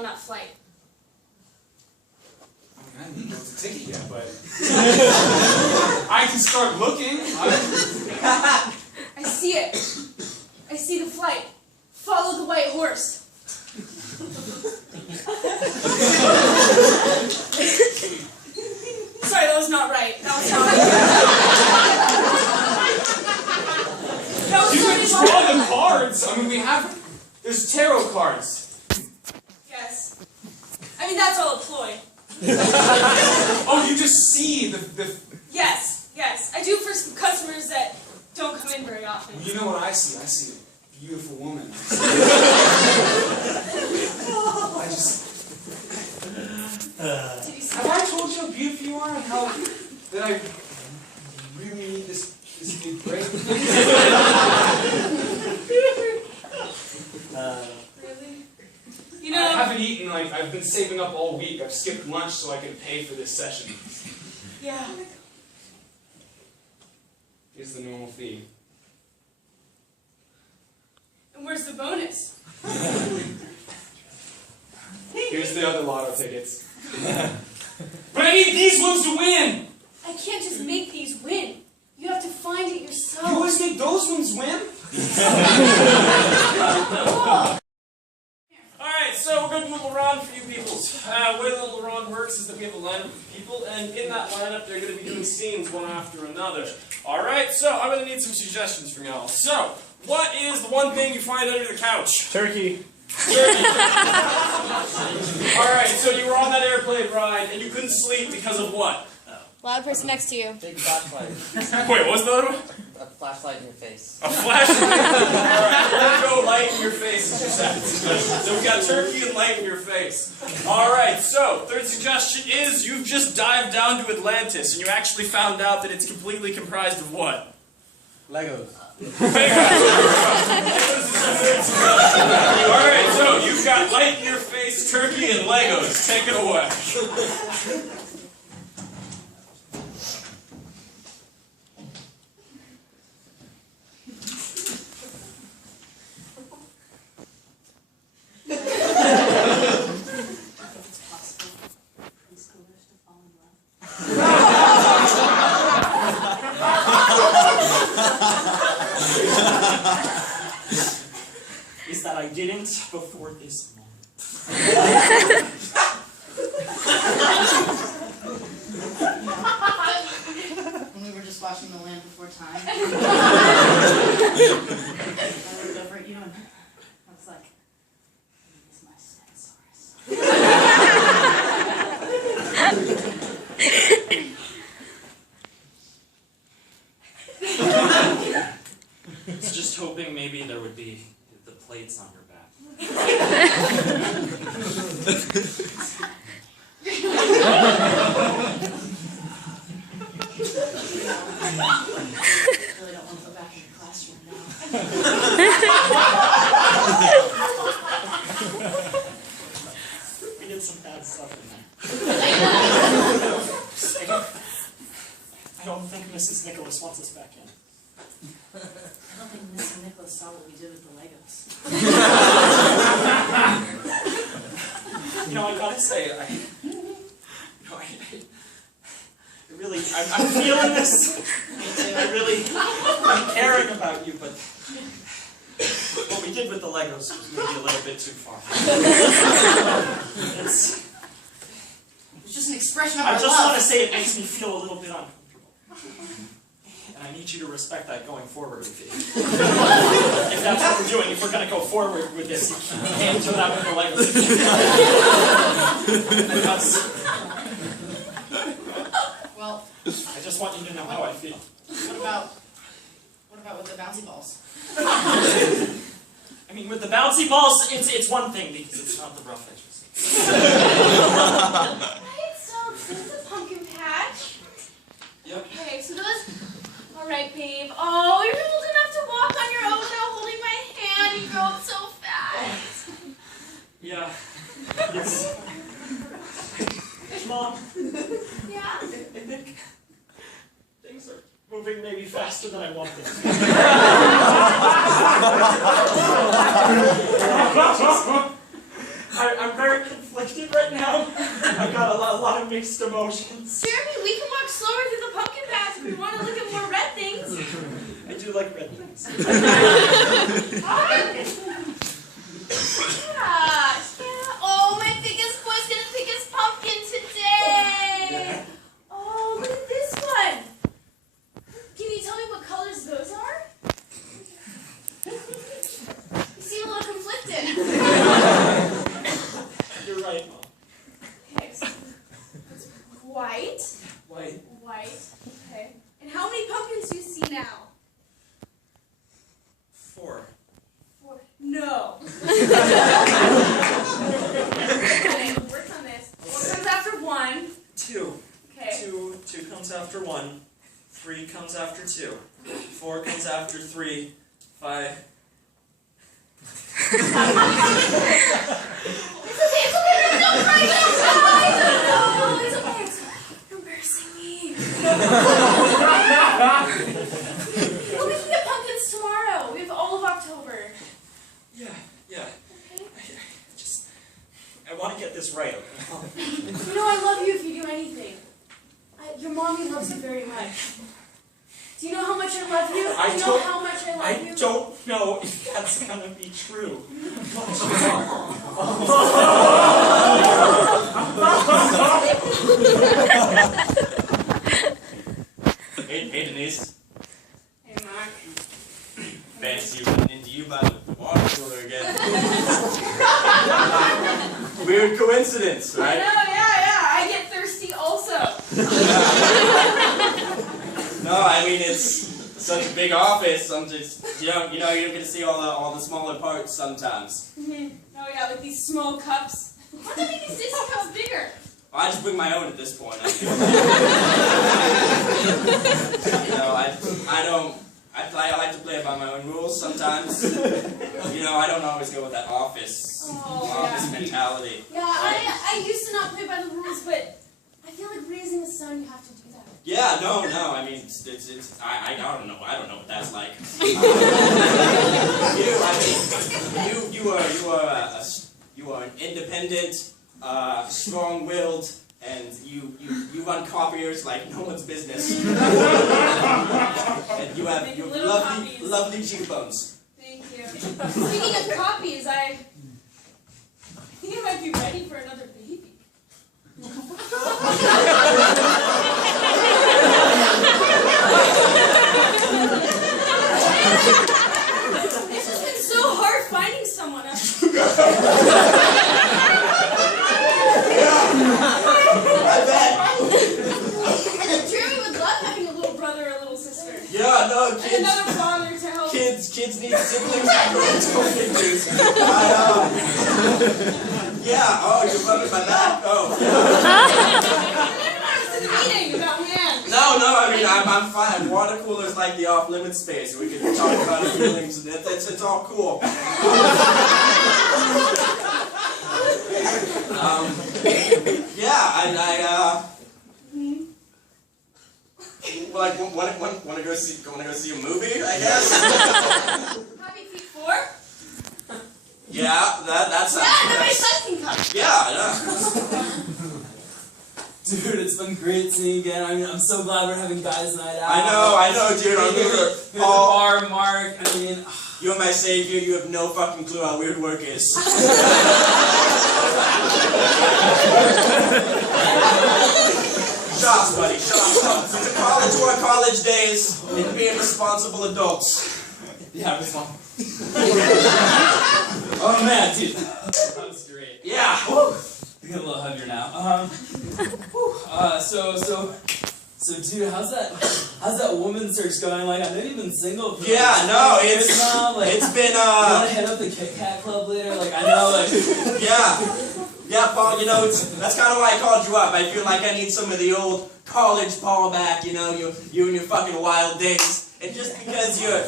on that flight? I mean, I haven't booked a ticket yet, but I can start looking. I see it. I see the flight. Follow the white horse. Sorry, that was not right. That was not right. You can draw the cards. I mean, we have. There's tarot cards. Yes. I mean, that's all a ploy. Oh, you just see the. Yes, yes. I do for some customers that don't come in very often. You know what I see? I see a beautiful woman. I just. Did you see Have I told you how beautiful you are and how that I really need this big break? Really? You know, I haven't eaten, like, I've been saving up all week. I've skipped lunch so I can pay for this session. yeah. Here's the normal fee. And where's the bonus? Here's the other lotto tickets. But I need these ones to win! I can't just make these win. You have to find it yourself. You always make those ones win? Alright, so we're going to do a little round for you peoples. The way the little round works is that we have a lineup of people, and in that lineup they're going to be doing scenes one after another. Alright, so I'm going to need some suggestions from y'all. So, what is the one thing you find under the couch? Turkey. Turkey. Alright, so you were on that airplane ride, and you couldn't sleep because of what? Loud person next to you. Big flashlight. Wait, what's the other one? A flashlight in your face. A flashlight? Alright, here we go, light in your face. So we got turkey and light in your face. Alright, so, third suggestion is you've just dived down to Atlantis, and you actually found out that it's completely comprised of what? Legos. Alright, so you've got light in your face, turkey, and Legos. Take it away. Is that I didn't before this moment. When we were just watching The Land Before Time. I looked over at you and I was like, this is my Stenosaurus. It's just hoping maybe there would be the plates on your back. I really don't want to go back in the classroom now. We did some bad stuff in there. I don't think Mrs. Nicholas wants us back in. I don't think Mr. Nicholas saw what we did with the Legos. You know, I gotta say, I'm feeling this. I'm caring about you, but what we did with the Legos was maybe a little bit too far. It's just an expression of I our just love. want to say it makes me feel a little bit uncomfortable. And I need you to respect that going forward with it. If that's what we're doing, if we're going to go forward with this, you can't do that with the Legos. Well, I just want you to know how I feel. what about with the bouncy balls? I mean, with the bouncy balls, it's one thing because it's not the rough edges. Right, so this is a pumpkin patch. Yep. Okay, so those... Alright, babe. Oh, you're old enough to walk on your own now holding my hand. You grow up so fast. Yeah. Yes. Mom, Yeah. I think things are moving maybe faster than I want them to. I'm very have mixed emotions. Jeremy, we can walk slower through the pumpkin patch if we want to look at more red things. I do like red things. Yeah. Oh, my biggest boy's gonna pick his pumpkin today. Oh, look at this one. Can you tell me what colors those are? You seem a little conflicted. You're right, Mom. Okay, so it's white. White. White. Okay. And how many pumpkins do you see now? 4. 4. No. Okay, work on this. What comes after 1? 2. Okay. 2 comes after 1. 3 comes after 2. 4 comes after 3. 5. It's okay, don't cry, don't cry! No, it's okay, you're embarrassing me. Well, we can get pumpkins tomorrow. We have all of October. Yeah. Okay? I want to get this right, okay? You know I love you if you do anything. Your mommy loves you very much. Do you know how much I love you? Do you know how much I love you? I don't know if that's gonna be true. Hey, Denise. Hey, Mark. Fancy running into you by the water cooler again. Weird coincidence, I right? know, yeah. I get thirsty also. No, I mean it's such a big office. I'm just you don't get to see all the smaller parts sometimes. Oh yeah, like these small cups. Why don't they make these Disney cups bigger? I just bring my own at this point. I like to play by my own rules sometimes. I don't always go with that office mentality. Yeah, I used to not play by the rules, but I feel like raising a son, you have to do that. Yeah, no. I mean, I don't know. I don't know what that's like. You are an independent, strong-willed, and you run copiers like no one's business. And you have lovely cheekbones. Thank you. Speaking of copies, I think I might be ready for another baby. It's just been so hard finding someone else. I bet. Jeremy would love having a little brother or a little sister. Yeah, no, And kids. another father to help. Kids need siblings. Yeah. Oh, you're rubbing my back. Oh. Meeting about man. No. I mean, I'm fine. Water cooler's like the off-limit space. We can talk about our feelings. And it's all cool. Want to go see a movie, I guess. Happy Feet 4? Yeah, that sounds. Yeah, and then my son can come. Yeah. Dude, it's been great seeing you again. I mean, I'm so glad we're having guys' night out. I know, dude. You're the bar, Mark. I mean, you are my savior. You have no fucking clue how weird work is. Shots, buddy. Shots. To college or college days and being responsible adults. yeah, it was fun. Oh man, dude, that was great. Yeah. Woo. You get a little heavier now. So, dude, how's that woman search going? Like, I know you've been single for Yeah, no, it's now. Like, it's been You wanna hit up the Kit Kat Club later? Like, I know, like. Yeah, Paul. That's kind of why I called you up. I feel like I need some of the old college Paul back. You and your fucking wild days. And just because you're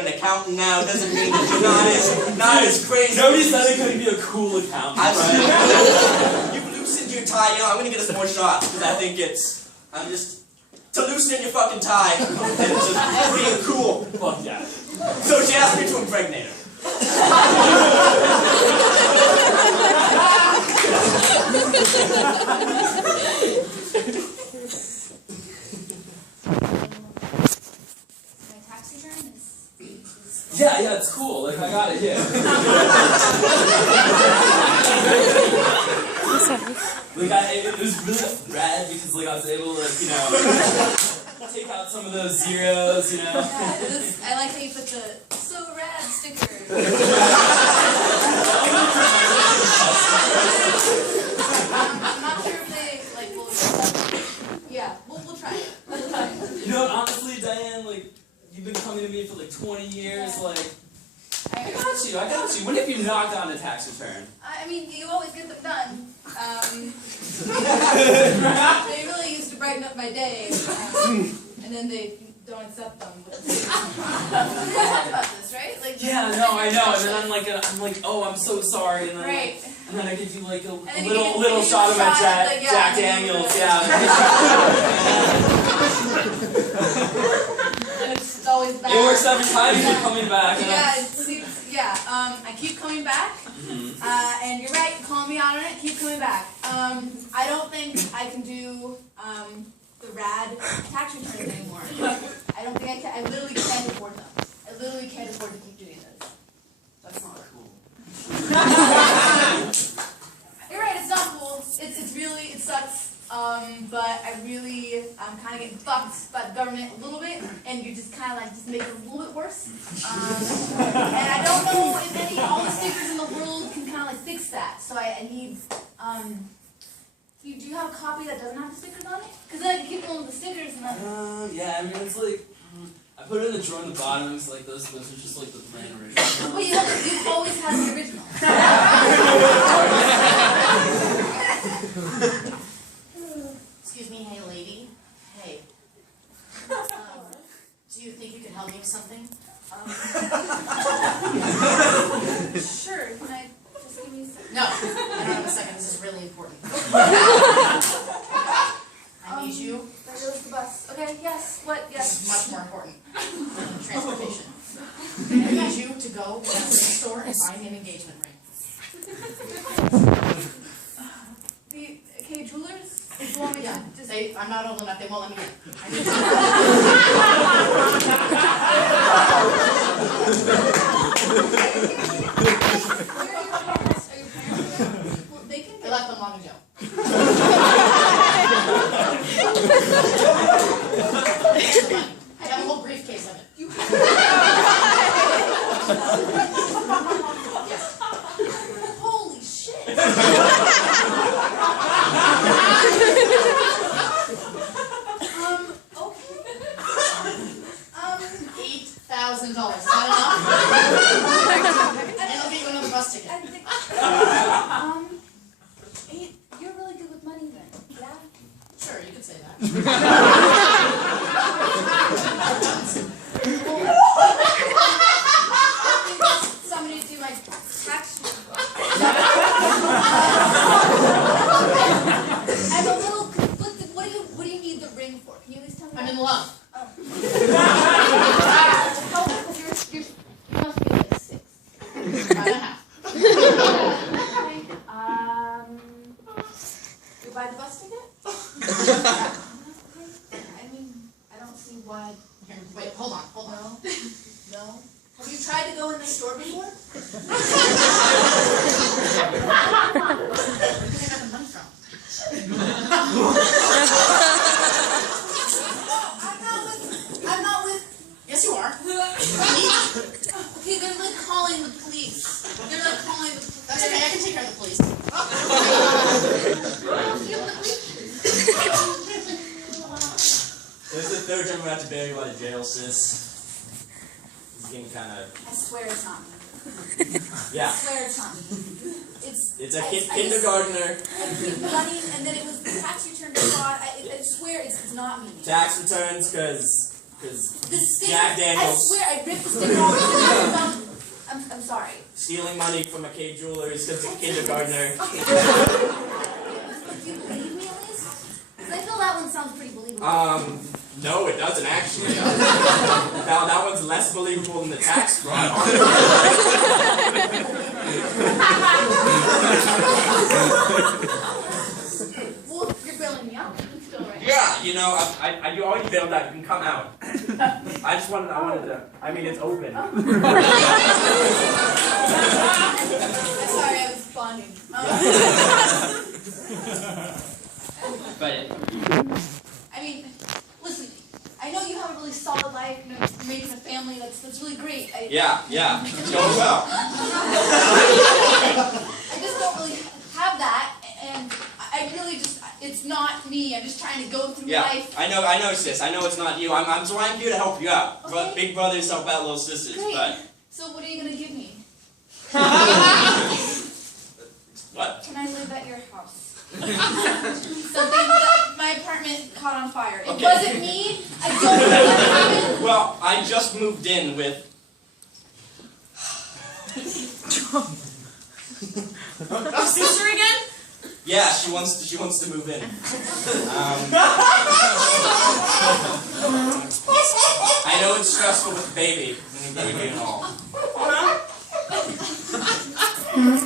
an accountant now doesn't mean that you're not as crazy. Nobody said it couldn't be a cool accountant. You've loosened your tie. I'm gonna get us more shots because I think to loosen your fucking tie and just pretty cool. Fuck yeah. So she asked me to impregnate her. I was able to, take out some of those zeros, Yeah, I like how you put the so rad sticker. I'm not sure if they will. Yeah, we'll try it. You know what, honestly, Diane, you've been coming to me for 20 years, I got you. What if you knocked on a tax return? I mean, you always get them done. They really used to brighten up my day, and then they don't accept them. We talked about this, right? Yeah, no, I know. And then I'm like, oh, I'm so sorry. And then, right. And then I give you a then little shot of my Jack Daniels. Yeah. And it's always bad. It works every time you keep coming back. I keep coming back. And you're right, call me out on it, keep coming back. I don't think I can do the rad tax returns anymore. I don't think I can. I literally can't afford them. I literally can't afford to keep doing this. That's not cool. You're right, it's not cool. It's really, it sucks. But I really, I'm kind of getting fucked by the government a little bit, and you're just kind of just making it a little bit worse. And I don't know if all the stickers in the world can kind of fix that. So I need, do you have a copy that doesn't have the stickers on it? Because then I can keep one of the stickers and then. Yeah, I mean, it's I put it in the drawer in the bottom. It's those are just the plain original. Well, you've always had the original. Excuse me, hey lady. Hey. Do you think you could help me with something? Sure, can I just give me a second? No, I don't have a second. This is really important. I need you. There goes the bus. Okay, yes, what, This yes. is much more important. Transportation. I need you to go to that ring store and buy me an engagement ring. The Jewelers? You want me to just... I'm not old enough. They won't let me in. I need Where are your parents? Are your parents there? Well, they can They left them long ago. I have a whole briefcase of it. Yes. Holy shit! $8,000. Is that enough? And I'll get you another bus ticket. I think... You're really good with money then, yeah? Sure, you could say that. Somebody do my tax. I'm a little conflicted. What do you need the ring for? Can you at least tell me? I'm in love. Oh. How old? Because you must be 6. 5.5. You buy the bus ticket? I mean, I don't see why. Here, wait, hold on. No. Have you tried to go in the store before? Where did they have the money from? I'm not with. Yes, you are. Okay, they're calling the police. They're calling the police. That's okay, I can take care of the police. This is the third time we're about to bail you out of jail, sis. It's getting kind of... I swear it's not me. Yeah. I swear it's not me. It's a kindergartner. I keep money, and then it was the tax return fraud. I swear it's not me. Tax returns, because The sticker, Jack Daniels I swear I ripped the sticker off. I'm sorry. stealing money from a K Jewelers because it's a kindergartner. Do you believe me at least? Because I feel that one sounds pretty believable. No, it doesn't actually. Now that one's less believable than the tax fraud. Well, you're bailing me out. I'm still right. Yeah, you know, you already bailed out. You can come out. I wanted to. I mean, it's open. I'm sorry, I was bonding. But right? Yeah, it's going well. I just don't really have that, and I really just, it's not me. I'm just trying to go through life. I know, sis. I know it's not you. So I'm here to help you out. Okay. Big brothers help out little sisters. Great. But So what are you gonna give me? what? Can I live at your house? My apartment caught on fire. It wasn't me. I don't know what happened. Well, I just moved in with. Your sister again? Yeah, she wants to move in. I know it's stressful with the baby and all.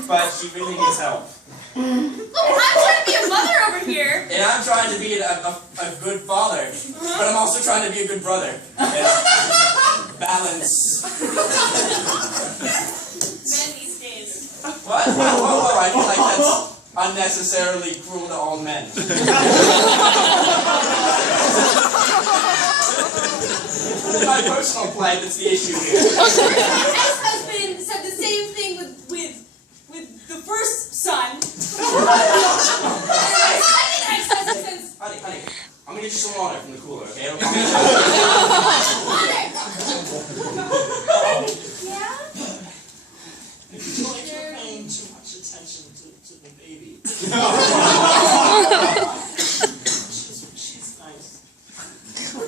But she really needs help. Look, I'm trying to be a mother over here. And I'm trying to be a good father, but I'm also trying to be a good brother. Balance. Man these days. What? Whoa, I feel like that's unnecessarily cruel to all men. It's my personal plight that's the issue here. My ex-husband said the same thing with the first son. Honey, I'm gonna get you some water from the cooler, okay? Yeah? You're paying too much attention to the baby. She's nice.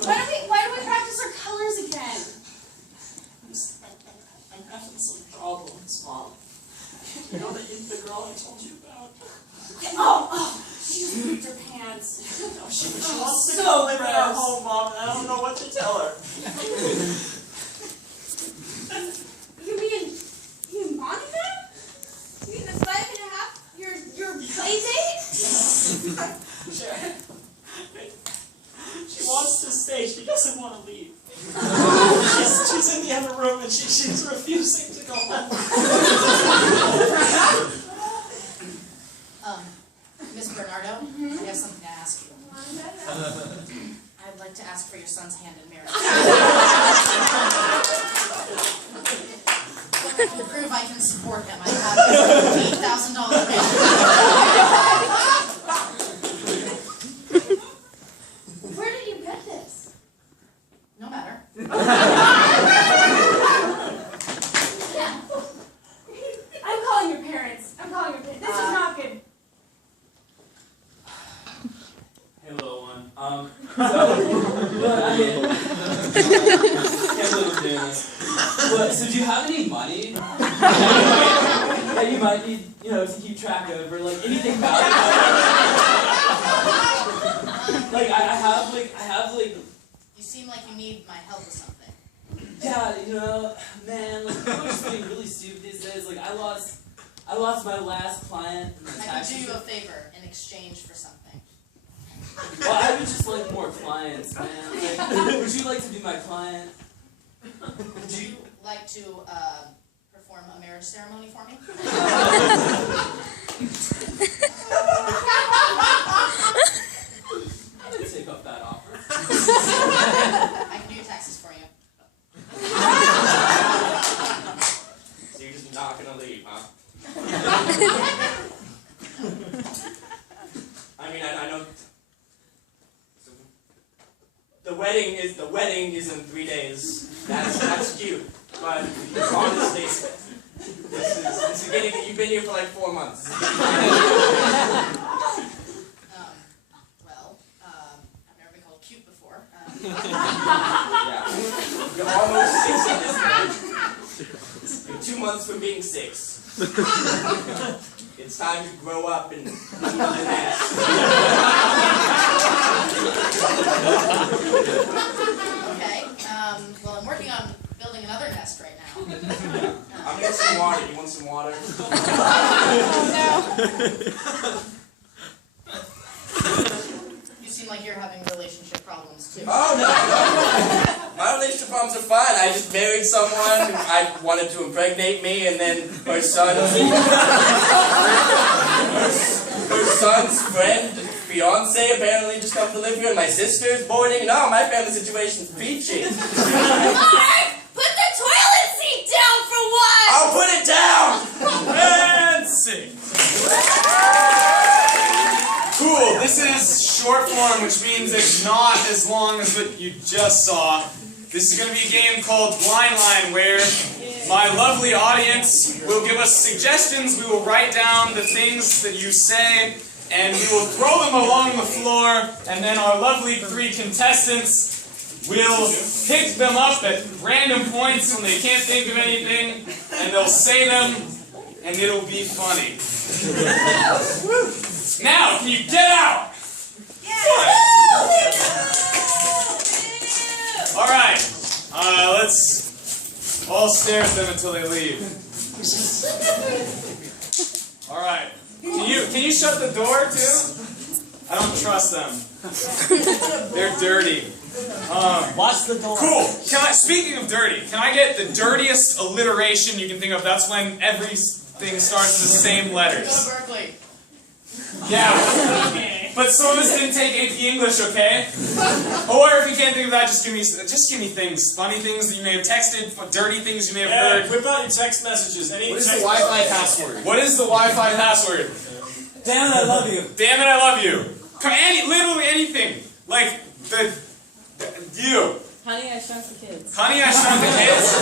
Why do we practice our colors again? I'm having some problems, Mom. You know the girl I told you about? Oh, she ripped her pants. No, she wants to go live in our home, Mom, and I don't know what to tell her. You mean Monica? You mean the 5.5? Your play date? She wants to stay. She doesn't want to leave. She's in the other room and she's refusing to go home. Miss Bernardo, I have something to ask you. I'd like to ask for your son's hand in marriage. To prove I can support him, I have $8,000 Where did you get this? No matter. Yeah. I'm calling your parents. This is not good. Hey, little one. But I mean, can't believe we're doing this. But so, do you have any money that you might need, to keep track of, or like anything valuable? Like I have You seem like you need my help with something. yeah, man, like people are just being really stupid these days. Like I lost my last client in the I can taxi. do you a favor in exchange for something. Well, I would just like more clients, man. Like, would you like to be my client? Would you like to perform a marriage ceremony for me? I would take up that offer. I can do your taxes for you. So you're just not gonna leave, huh? I mean, I know. So the wedding is in 3 days. That's cute. But honestly, this is getting. You've been here for like 4 months. I've never been called cute before. Yeah. You're almost 6 at this point. You're 2 months from being 6. It's time to grow up and leave the nest. Okay. Well, I'm working on building another nest right now. I'm gonna get some water. You want some water? You seem like you're having relationship problems too. Oh, no. My relationship problems are fine. I just married someone who I wanted to impregnate me, and then her son's friend, fiance, apparently just come to live here, and my sister's boarding. No, my family situation's peachy. Mark, put the toilet seat Cool, this is short form, which means it's not as long as what you just saw. This is going to be a game called Blind Line, where my lovely audience will give us suggestions. We will write down the things that you say, and we will throw them along the floor, and then our lovely 3 contestants will pick them up at random points when they can't think of anything, and they'll say them, and it'll be funny. Now, can you get out? Alright, let's all stare at them until they leave. Alright, can you shut the door too? I don't trust them. They're dirty. Watch the door. Cool. Speaking of dirty, can I get the dirtiest alliteration you can think of? That's when everything starts with the same letters. Go to Berkeley. Yeah, but some of us didn't take AP English, okay? Or if you can't think of that, just give me things, funny things that you may have texted, dirty things you may have heard. Whip out your text messages. What is the Wi-Fi password? What is the Wi-Fi password? Damn it, I love you. Damn it, I love you. Literally anything. Like you. Honey, I Shrunk the Kids. Honey, I Shrunk the Kids.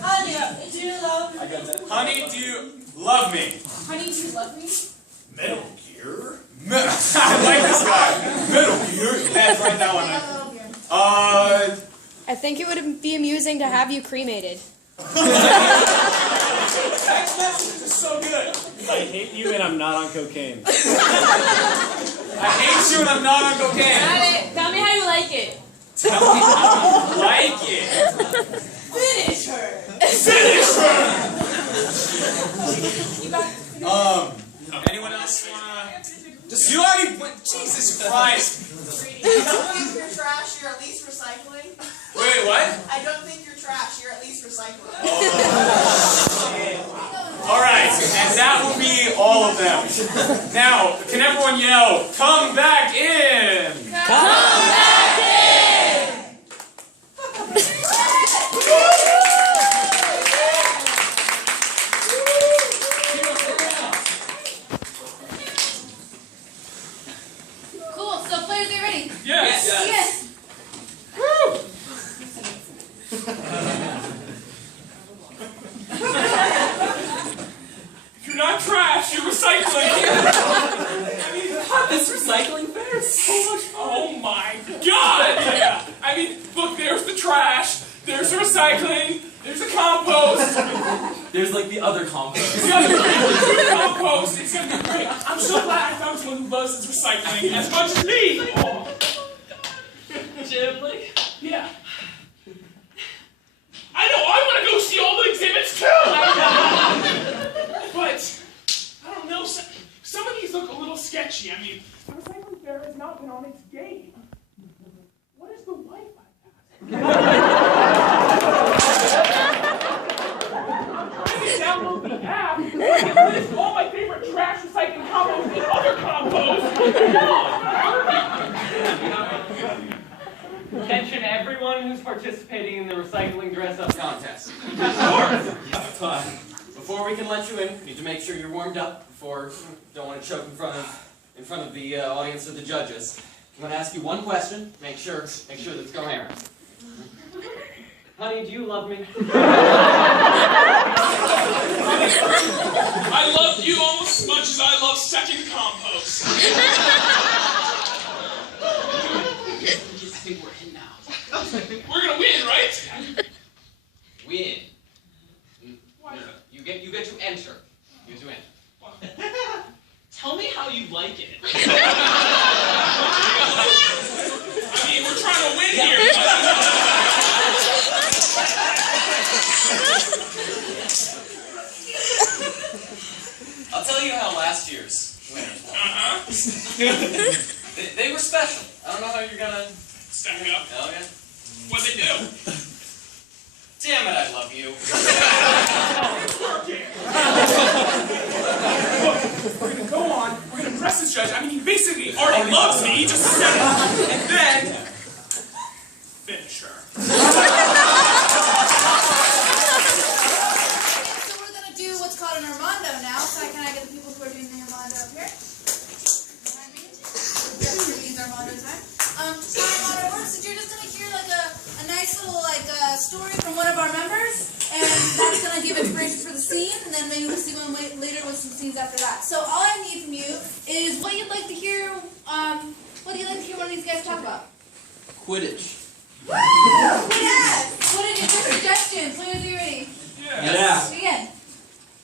Honey, do you love me? Honey, do you love me? Honey, do you love me? Metal Gear? I like this guy. Metal Gear. That's right, that one. I think it would be amusing to have you cremated. Text messages are so good. I hate you and I'm not on cocaine. I hate you and I'm not on cocaine. Got it. Tell me how you like it. Tell me how you like it. Finish her. Finish her. You got Anyone else wanna? You already went. Jesus Christ. I don't think you're trash, you're at least recycling. Wait, what? I don't think you're trash, you're at least recycling. Alright, and that will be all of them. Now, can everyone yell, come back in? Come back in! Cool, so players, are you ready? Yes. Yes. You're not trash, you're recycling. God, this recycling fair is so much fun. Oh my god! Yeah. I mean, look, there's the trash, there's the recycling, there's the compost. There's like the other compost. It's gonna be great. Compost, it's gonna be great. I'm so glad I found someone who loves his recycling as much as me. Oh. Jim, like, Yeah. I know, I want to go see all the exhibits too! But, I don't know, some of these look a little sketchy. I mean, the recycling fair has not been on its game. What is the Wi-Fi password? I can download the app, I can list all my favorite trash recycling compost and other compost. Attention everyone who's participating in the recycling dress-up contest. But before we can let you in, we need to make sure you're warmed up. Don't want to choke in front of the audience or the judges. I'm going to ask you one question. Make sure that's coherent. Honey, do you love me? I love you almost as much as I love second compost. I think we're in now. We're gonna win, right? Win. You get to enter. You get to enter. Tell me how you like it. I mean, we're trying to win here. I'll tell you how last year's winners won. They were special. I don't know how you're gonna Stack up. Oh yeah. What'd they do? Damn it, I love you. We're gonna go on. We're gonna press this judge. I mean, he basically already loves me. He just said it, and then finish her. So we're gonna do what's called an Armando now. So can I get the people who are doing the Armando? up here. Behind me. Just to use our motto time. So our motto works is you're just gonna hear like a nice little story from one of our members, and that's gonna give inspiration for the scene, and then maybe we'll see one later with some scenes after that. So all I need from you is what you'd like to hear. What do you like to hear one of these guys talk about? Quidditch. Woo! Yes! What are your suggestions? When are you ready? Yeah. Begin.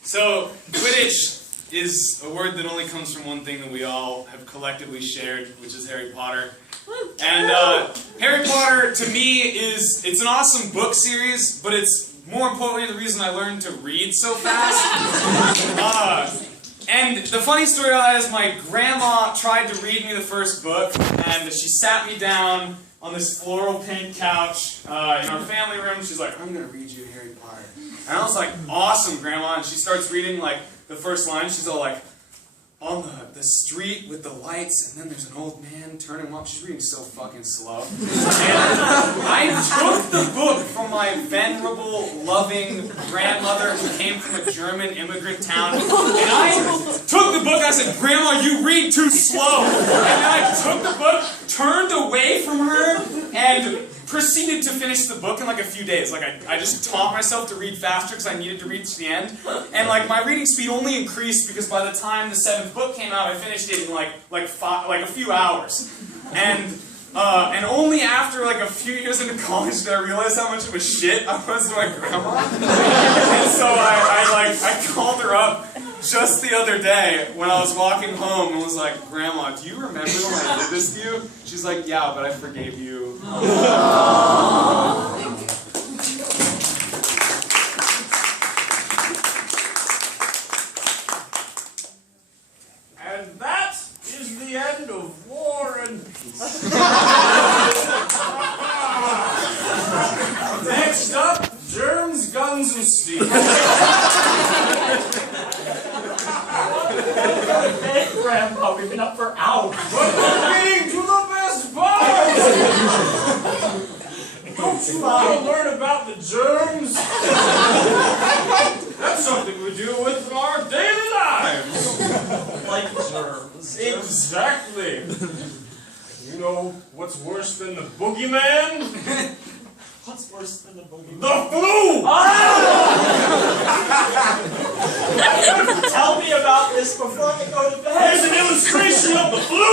So, Quidditch is a word that only comes from one thing that we all have collectively shared, which is Harry Potter. And Harry Potter, to me, it's an awesome book series, but it's more importantly the reason I learned to read so fast. And the funny story on that is my grandma tried to read me the first book, and she sat me down on this floral pink couch in our family room. She's like, I'm going to read you Harry Potter. And I was like, awesome, Grandma. And she starts reading like the first line. She's all like, on the street with the lights, and then there's an old man turning off. She's reading so fucking slow. And I took the book from my venerable, loving grandmother who came from a German immigrant town, and I took the book. I said, Grandma, you read too slow. And then I took the book, turned away from her, and proceeded to finish the book in like a few days. Like I just taught myself to read faster because I needed to reach the end. And like my reading speed only increased because by the time the 7th book came out, I finished it in like a few hours. And only after like a few years into college did I realize how much of a shit I was to my grandma. And so I called her up just the other day when I was walking home and was like, Grandma, do you remember when I did this to you? She's like, yeah, but I forgave you. And that is the end of War and Peace. Next up, Germs, Guns, and Steel. Hey, Grandpa, we've been up for hours. But we're getting to the best part! Don't you want to learn about the germs? That's something we deal with in our daily lives. Like germs. Exactly. You know what's worse than the boogeyman? What's worse than the boogeyman? The flu! Tell me about this before I go to bed. Here's an illustration of the flu!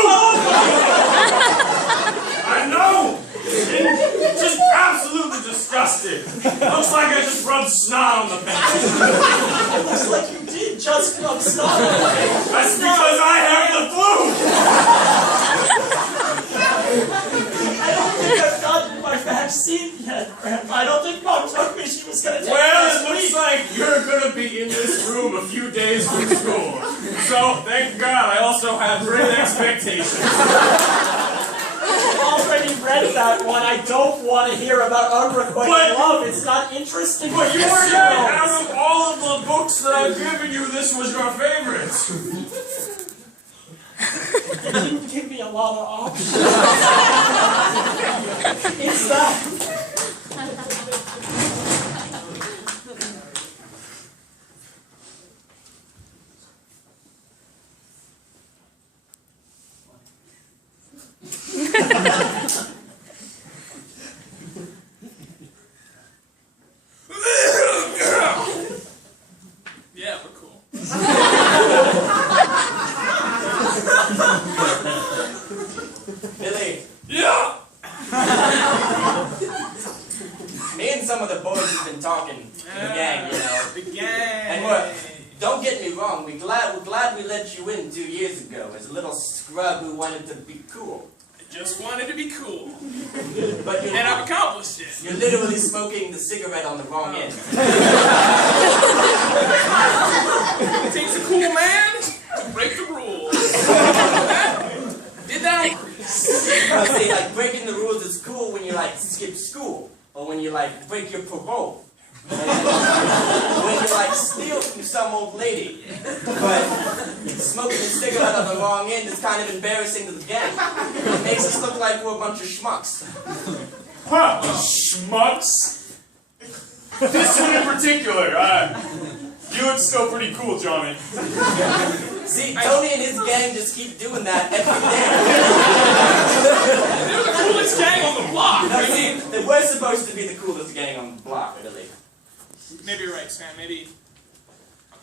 I know! It's just absolutely disgusting. Looks like I just rubbed snot on the paper. It looks like you did just rub snot on the paper. That's because I have the flu! I don't think I've gotten my vaccine yet, Grandpa. I don't think Mom told me she was going to take Well, this it looks week. like you're going to be in this room a few days from school. So, thank God, I also have great expectations. I've already read that one. I don't want to hear about unrequited love. It's not interesting. But you were saying out of all of the books that I've given you, this was your favorite. You didn't give me a lot of options. It's that. Yeah, we're cool. Billy, Yeah! me and some of the boys have been talking. The gang, you know. The gang. And what? Don't get me wrong, we're glad we let you in 2 years ago as a little scrub who wanted to be cool. I just wanted to be cool. But And I've accomplished it. you're literally smoking the cigarette on the wrong end. It takes a cool man to break the rules. Did that on purpose. See, like, breaking the rules is cool when you, like, skip school. Or when you, like, break your parole. And when you, like, steal from some old lady. But smoking a cigarette on the wrong end is kind of embarrassing to the gang. It makes us look like we're a bunch of schmucks. Huh, schmucks. This one in particular, you look still pretty cool, Johnny. See, Tony and his gang just keep doing that every day. They're the coolest gang on the block. No, see, they were supposed to be the coolest gang on the block, really. Maybe you're right, Sam. Maybe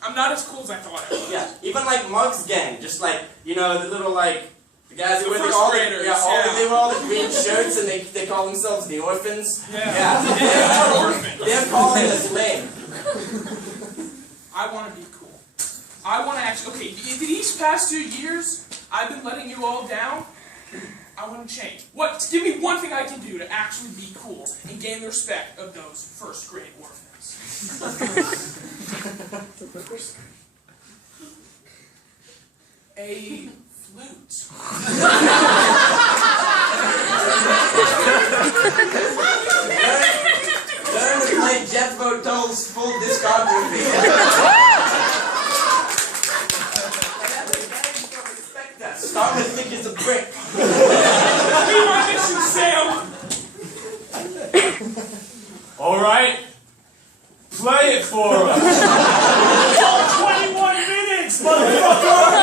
I'm not as cool as I thought I was. Yeah, even like Mark's gang, just like, you know, the little like, the guys who The wear first all graders, they wear all the green shirts and they call themselves the orphans. Yeah. They're calling us lame. I want to be cool. I want to actually. Okay, these past 2 years, I've been letting you all down. I want to change. What? Give me one thing I can do to actually be cool and gain the respect of those first grade orphans. A flute. Learn to play Jethro Tull's full discography. Start with thick as a brick. Be my mission, Sam. All right. Play it for us. 21 minutes, motherfucker!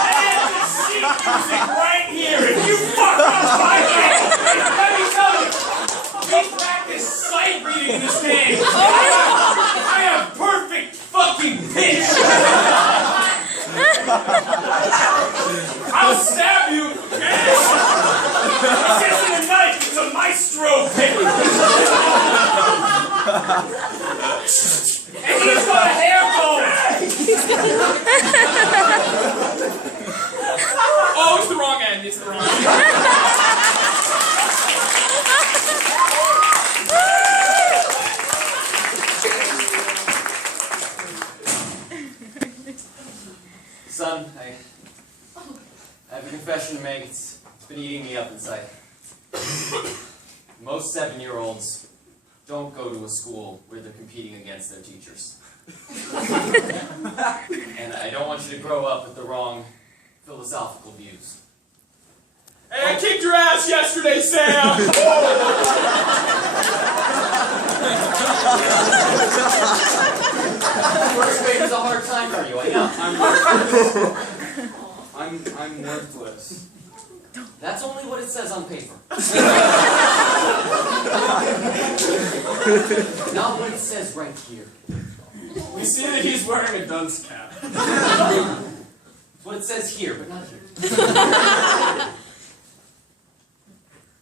And the sheet music right here. If you fuck up my game, let me tell you, we practice sight reading in this game. I have perfect fucking pitch. I'll stab you. This isn't a knife, it's a maestro pick. And he's got a hair comb! Oh, it's the wrong end. It's the wrong end. Son, I have a confession to make. It's been eating me up inside. Most 7-year-olds don't go to a school where they're competing against their teachers. And I don't want you to grow up with the wrong philosophical views. Hey, I kicked your ass yesterday, Sam! First grade is a hard time for you, I know. I'm worthless. That's only what it says on paper. Not what it says right here. We see that he's wearing a dunce cap. It's what it says here, but not here.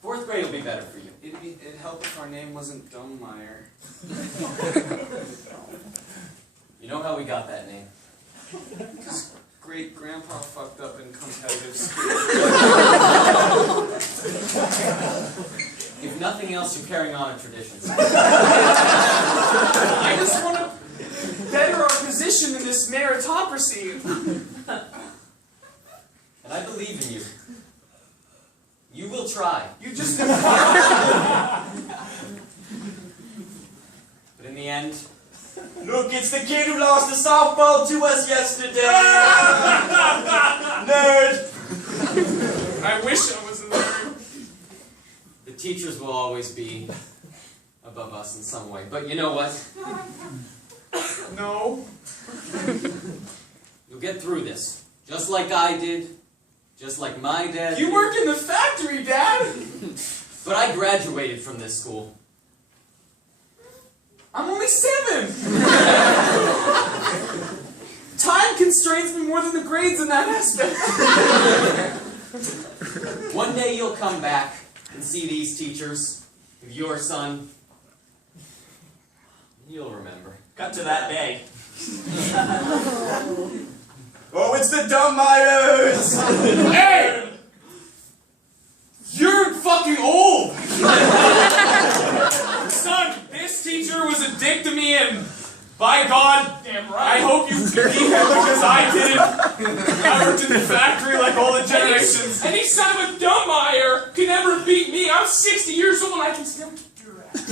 4th grade will be better for you. It'd help if our name wasn't Dumbmeyer. You know how we got that name? Because great-grandpa fucked up in competitive school. If nothing else, you're carrying on a tradition. I just want to better our position in this meritocracy. And I believe in you. You will try. You just... But in the end... Look, it's the kid who lost the softball to us yesterday! Nerd! I wish I was a nerd. The teachers will always be above us in some way. But you know what? No. You'll get through this. Just like I did. Just like my dad did. You work in the factory, Dad! But I graduated from this school. I'm only 7! Time constrains me more than the grades in that aspect. One day you'll come back and see these teachers with your son. You'll remember. Cut to that day. Oh, it's the Dumbmeyers! Hey! You're fucking old! Son, this teacher was a dick to me, and by God, Damn right. I hope you beat him because I didn't. I worked in the factory like all the generations. Any son of a Dumbmeyer can never beat me. I'm 60 years old and I can still kick your ass.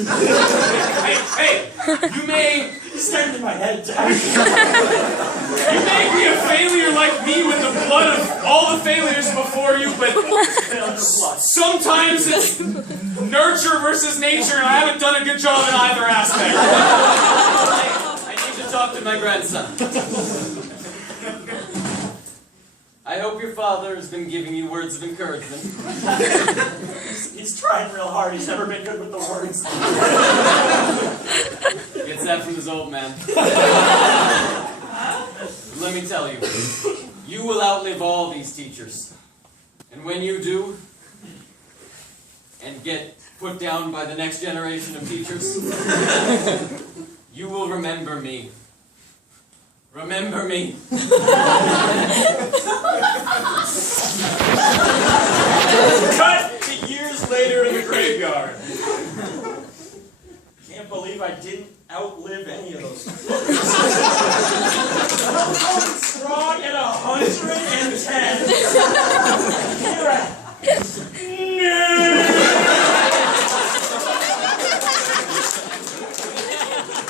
Hey, you may Stand in my head, Dad. you may be a failure like me with the blood of all the failures before you, but sometimes it's nurture versus nature, and I haven't done a good job in either aspect. I need to talk to my grandson. I hope your father has been giving you words of encouragement. He's trying real hard. He's never been good with the words. Gets that from his old man. Let me tell you, you will outlive all these teachers. And when you do, and get put down by the next generation of teachers, you will remember me. Remember me. Cut to years later in the graveyard. Can't believe I didn't outlive any of those. Strong at 110.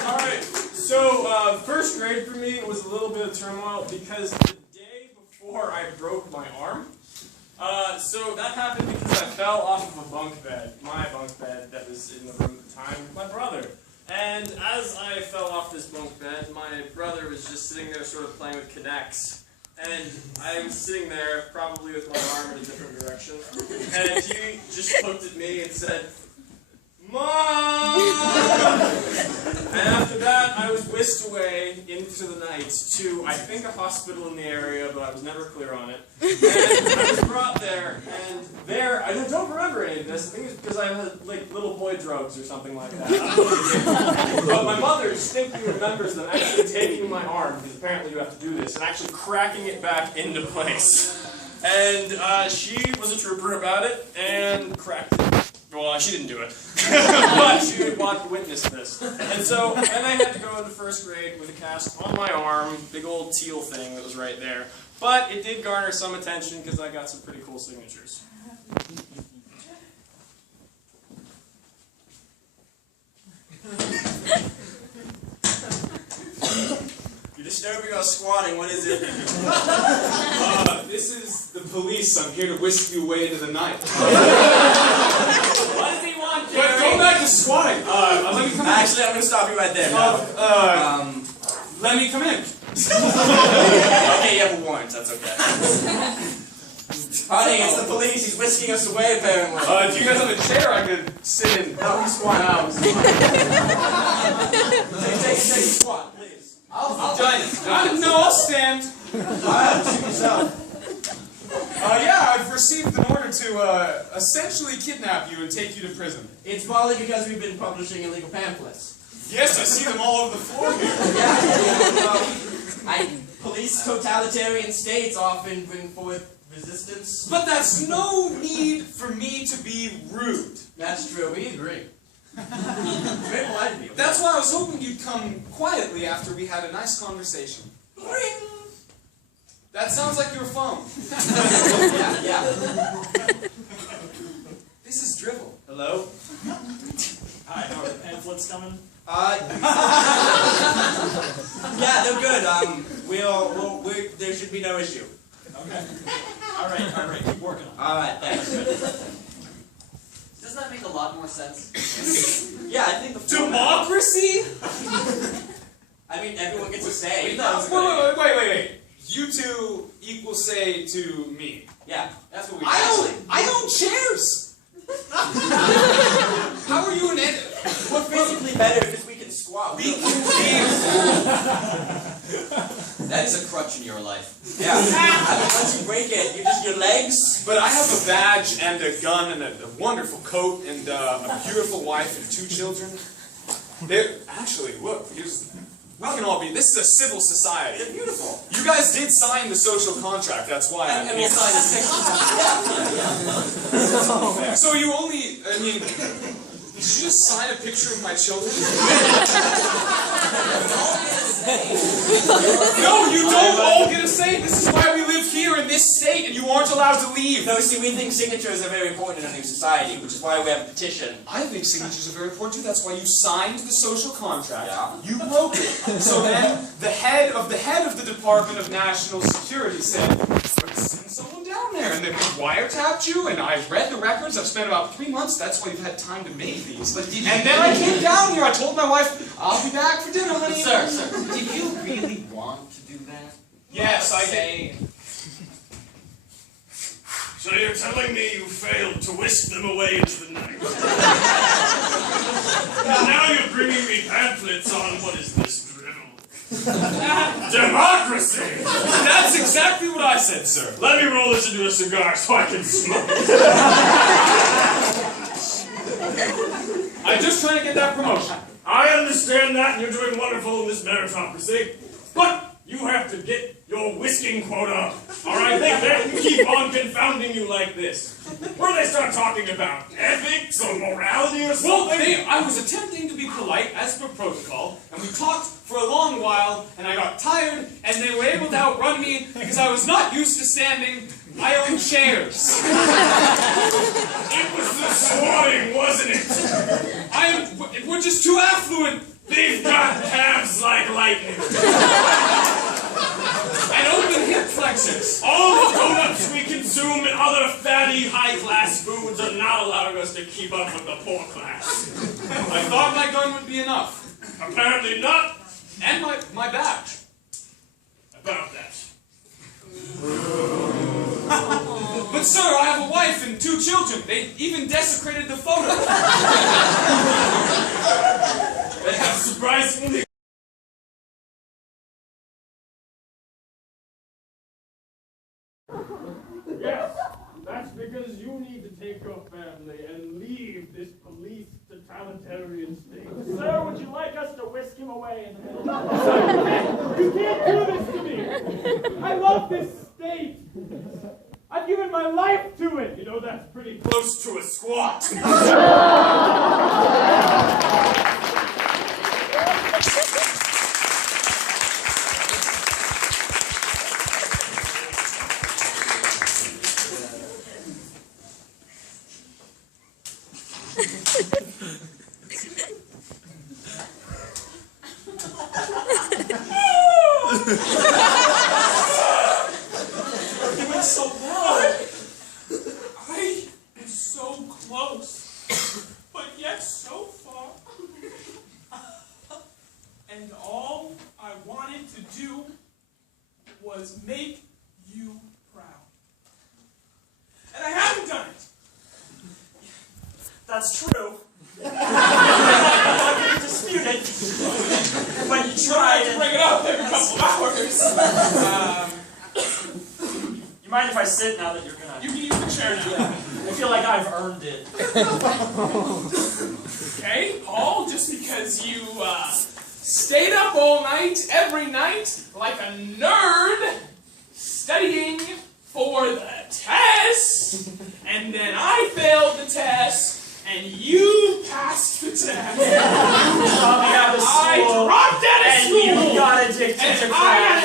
Alright, so first grade for me was a little bit of turmoil because the day before I broke my arm, so that happened because I fell off of a bunk bed, my bunk bed that was in the room at the time with my brother. And as I fell off this bunk bed, my brother was just sitting there sort of playing with Kinects. And I was sitting there, probably with my arm in a different direction, and he just looked at me and said, "Mom!" And after that, I was whisked away into the night to, I think, a hospital in the area, but I was never clear on it. And I was brought there, and there, I don't remember any of this. I think it's because I had, like, little boy drugs or something like that. But my mother distinctly remembers them actually taking my arm, because apparently you have to do this, and actually cracking it back into place. And she was a trooper about it, and cracked it. Well, she didn't do it, but she witnessed this. And so, and I had to go into first grade with a cast on my arm, big old teal thing that was right there. But it did garner some attention because I got some pretty cool signatures. You're disturbing our squatting. What is it? This is the police. I'm here to whisk you away into the night. What does he want, Jerry? But go back to squatting. Let me come in. Actually, I'm going to stop you right there. Let me come in. Okay, you have a warrant. That's okay. Honey, it's the police. He's whisking us away, apparently. Do you guys have a chair I could sit in? No, he's squatting. Take a squat, please. I'll join it. No, I'll stand. Alright, shoot yourself. Yeah, I've received an order to essentially kidnap you and take you to prison. It's probably because we've been publishing illegal pamphlets. Yes, I see them all over the floor here. Police totalitarian states often bring forth resistance. But that's no need for me to be rude. That's true, we agree. Very polite of you. That's why I was hoping you'd come quietly after we had a nice conversation. Ring! That sounds like your phone. Yeah. This is Drivel. Hello? Hi, how are the pamphlets coming? Yeah, they're good. There should be no issue. Okay. All right. Keep working on it. Alright, thanks. Doesn't that make a lot more sense? Yeah, I think the Democracy? I mean, everyone gets a say. Wait. You two equal say to me. Yeah, that's what we I own chairs! How are you an edit? We're physically better because we can squat. That is a crutch in your life. Yeah. I mean, once you break it, you just your legs. But I have a badge and a gun and a wonderful coat and a beautiful wife and 2 children. They're actually, look, we can all be. This is a civil society. They're beautiful. You guys did sign the social contract. That's why I'm And here. we'll sign a 6. So you only, I mean, did you just sign a picture of my children? No, you don't all get a say. This is why we live here in this state, and you aren't allowed to leave. No, see, we think signatures are very important in a new society, which is why we have a petition. I think signatures are very important too. That's why you signed the social contract. Yeah. You broke it. So then the head of the Department of National Security said, "Let's send someone down there." And then we wiretapped you, and I read the records. I've spent about 3 months. That's why you've had time to make these. And then I came down here. I told my wife, "I'll be back for dinner, honey." Sir, did you really want to do that? Yes, I did. So you're telling me you failed to whisk them away into the night? And now you're bringing me pamphlets on what is this drivel? Democracy! That's exactly what I said, sir. Let me roll this into a cigar so I can smoke it. I'm just trying to get that promotion. I understand that, and you're doing wonderful in this meritocracy, but you have to get your whisking quota up, all right? They can't keep on confounding you like this. Or they start talking about ethics or morality or something. Well, I was attempting to be polite as per protocol, and we talked for a long while, and I got tired, and they were able to outrun me because I was not used to standing my own chairs. It was the swatting, wasn't it? We're just too affluent. They've got calves like lightning. And open hip flexors. All the donuts we consume and other fatty, high-class foods are not allowing us to keep up with the poor class. I thought my gun would be enough. Apparently not. And my badge. About that. But sir, I have a wife and 2 children. They even desecrated the photo. They have surprisingly... Yes, that's because you need to take your family and leave this police totalitarian state. Sir, would you like us to whisk him away in the middle? You can't do this to me! I love this state! I've given my life to it! You know, that's pretty close to a squat. It went so well. I was so close, but yet so far. And all I wanted to do was make you proud. And I haven't done it. That's true. I'm not going to dispute it. But you tried to bring it up every couple of hours. You mind if I sit now that you're gonna... You can use the chair now. Yeah. I feel like I've earned it. Okay, Paul, just because you stayed up all night, every night, like a nerd, studying for the test, and then I failed the test, and you passed the test. I dropped out of school. And you got addicted to crack.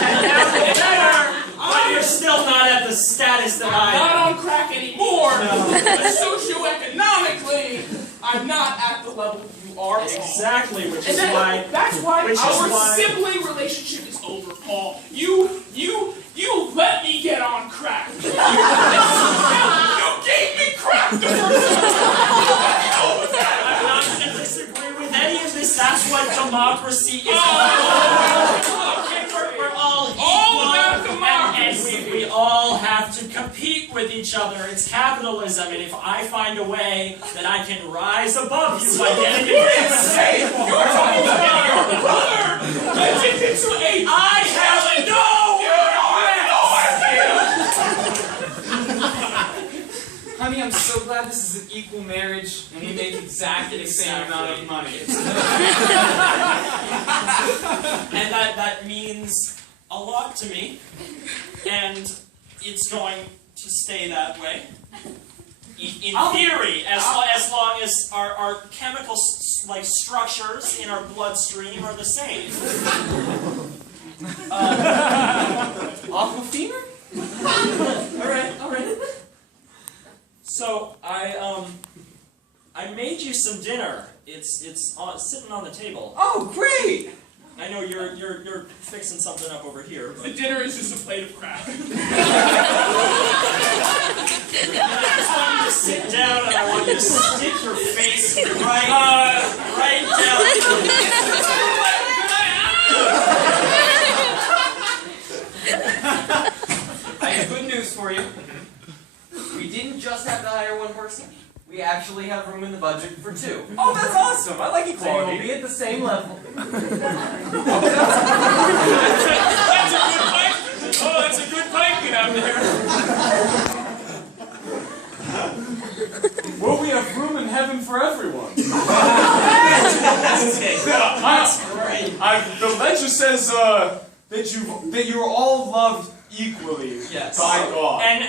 And now you're better, but you're still not at the status that I am. I'm not on crack anymore. But socioeconomically, I'm not at the level you are. Exactly, which And is why... That's why our sibling relationship is over, Paul. You let me get on crack. You gave me crack the first time. I'm not going to disagree with any of this. That's what democracy is. We're all equal, and we all have to compete with each other. It's capitalism, and if I find a way that I can rise above you by getting You're insane! You're talking about your brother! Addicted to a... I have no Honey, I'm so glad this is an equal marriage, and we make exactly the same amount of money. And that means a lot to me, and it's going to stay that way. In theory, as long as our chemical structures in our bloodstream are the same. Aquafina? All right. So I made you some dinner. It's sitting on the table. Oh, great! I know you're fixing something up over here. The dinner is just a plate of crap. I just want you to sit down, and I want you to stick your face right down. I for you. We didn't just have to hire one person. We actually have room in the budget for 2. Oh, that's awesome. I like So equality. you'll be at the same level. That's a good pipe. Oh, that's a good piping out there. Well, we have room in heaven for everyone. That's great. The ledger says that you are all loved equally Yes. by God. And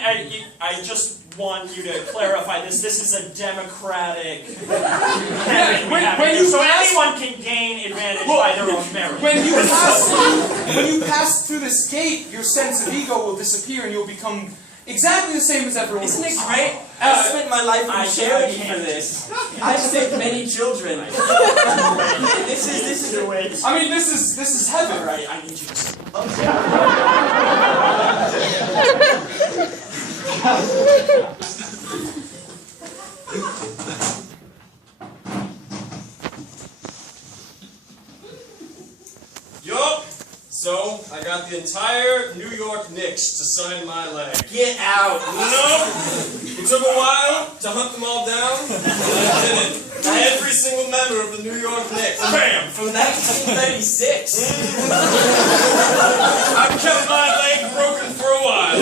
I just want you to clarify this. This is a democratic heaven we have when here, you so pass- anyone can gain advantage by their own merit. When you pass through this gate, your sense of ego will disappear and you'll become exactly the same as everyone else. Isn't it great? I spent my life in charity for this. I've saved many children. This is the way. I mean, this is heaven. All right, I need you to. Yup. So, I got the entire New York Knicks to sign my leg. Get out. No! It took a while to hunt them all down, and I did it. Every single member of the New York Knicks. Bam! From 1936. I kept my leg broken for a while.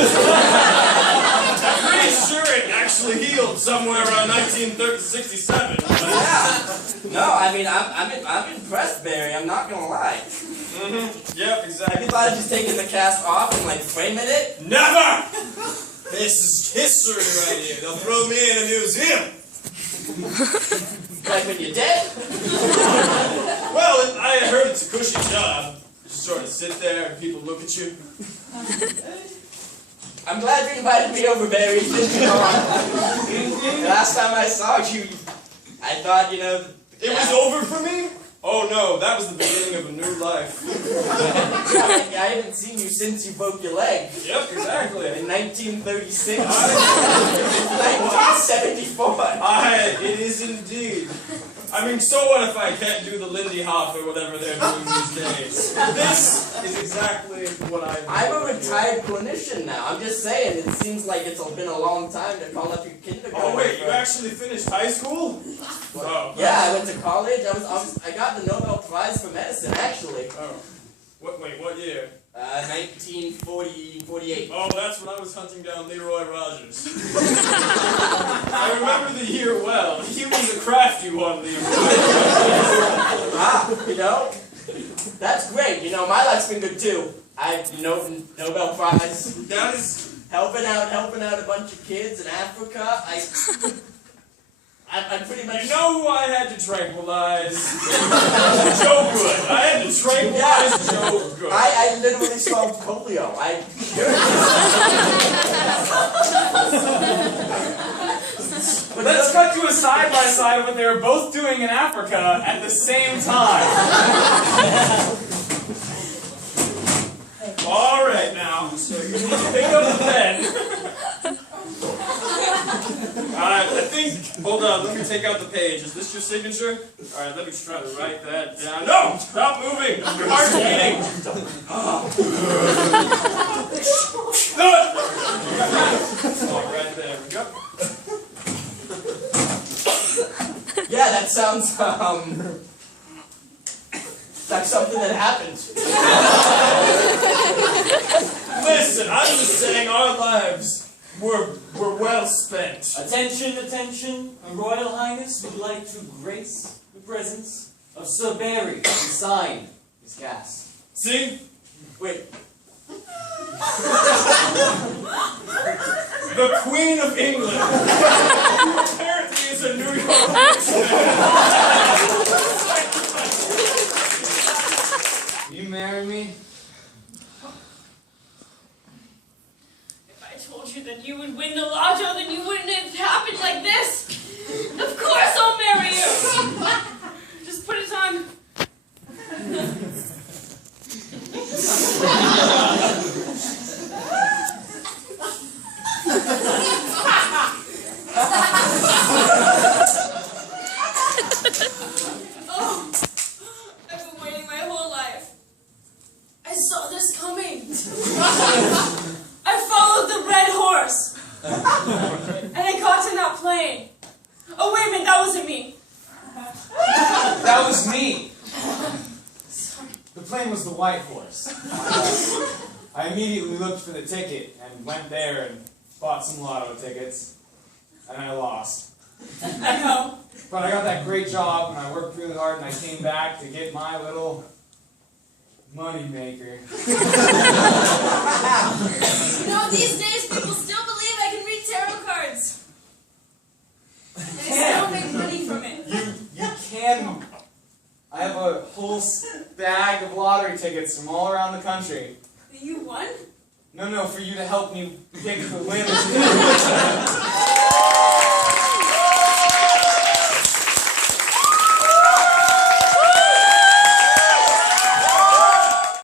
I'm pretty sure it actually healed somewhere around 1967. Yeah. No, I mean, I'm impressed, Barry. I'm not gonna lie. Yep, exactly. Have you thought of just taking the cast off and like framing it? Never! This is history right here. They'll throw me in a museum. Like when you're dead? Well, I heard it's a cushy job. You just sort of sit there and people look at you. I'm glad you invited me over, Barry. Last time I saw you, I thought, you know... It was over for me? Oh no, that was the beginning of a new life. I haven't seen you since you broke your leg. Yep, exactly. In 1936. 1974. It is indeed. I mean, so what if I can't do the Lindy Hop or whatever they're doing these days? This is exactly what I'm a retired clinician now. I'm just saying, it seems like it's been a long time to call up your kindergarten. Oh wait, you actually finished high school? Oh. Yeah, I went to college. I got the Nobel Prize for medicine, actually. Oh. Wait, what year? 1948. Oh, that's when I was hunting down Leroy Rogers. I remember the year well. He was a crafty one, Leroy. You know, that's great. You know, my life's been good too. Nobel Prize. That is helping out a bunch of kids in Africa. I'm pretty much. You know who I had to tranquilize? Joe Good. I had to tranquilize Joe Good. I literally solved polio. Let's cut to a side-by-side of what they were both doing in Africa at the same time. Alright now, so you need to pick up the pen. Alright, I think, hold on, let me take out the page. Is this your signature? Alright, let me try to write that down. No! Stop moving! Your heart's beating! Do it! Alright, there we go. Yeah, that sounds, like something that happened. Listen, I'm just saying our lives were well spent. Attention, attention. Her Royal Highness would like to grace the presence of Sir Barry and sign his cast. See? Wait. The Queen of England. Apparently is a New York Knicks Will you marry me? If I told you that you would win the lotto, then you wouldn't have happened like this. Of course I'll marry you. Just put it on. Oh, I've been waiting my whole life. I saw this coming. I followed the red horse. white horse. I immediately looked for the ticket and went there and bought some lotto tickets, and I lost. I know. But I got that great job, and I worked really hard, and I came back to get my little money maker. You know, these days people still believe I can read tarot cards. And they still make money from it. You can. I have a whole bag of lottery tickets from all around the country. You won? No, for you to help me pick the winners.